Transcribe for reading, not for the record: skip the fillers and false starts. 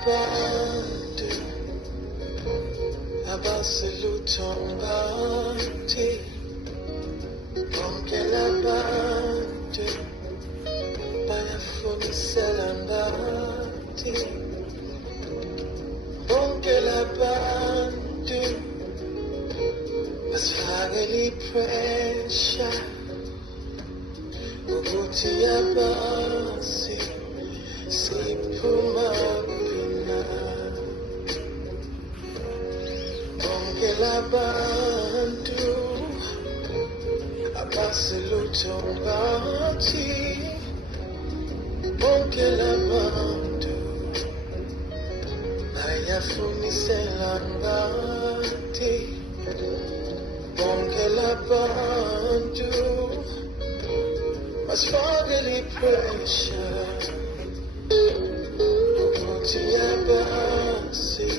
bantu abaselutho ngathi, bonke labantu bayafunisela ngathi, bonke labantu basifakela ipressure ukuthi yabazi siphuma kuphi. Bonke labantu abaselutho ngathi, bonke labantu bayafunisela ngathi, bonke labantu basifakela ipressure ukuthi yabazi